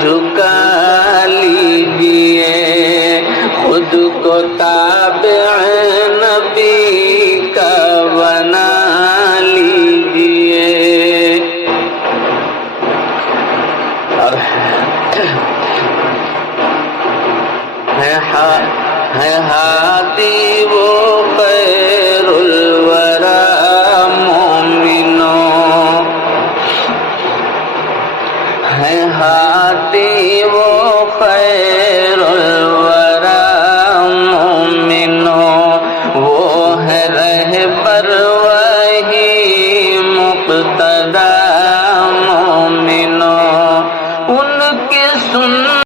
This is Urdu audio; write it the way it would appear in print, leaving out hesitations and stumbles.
جھکا لیجیے، خود کو تابع نبی کا بنا لیجیے۔ ہے ہادی وہ خیر الورا مومنوں، ہے ہادی وہ خیر الورا مومنوں، وہ ہے رہبر وہی مقتدی مومنوں، ان کی سن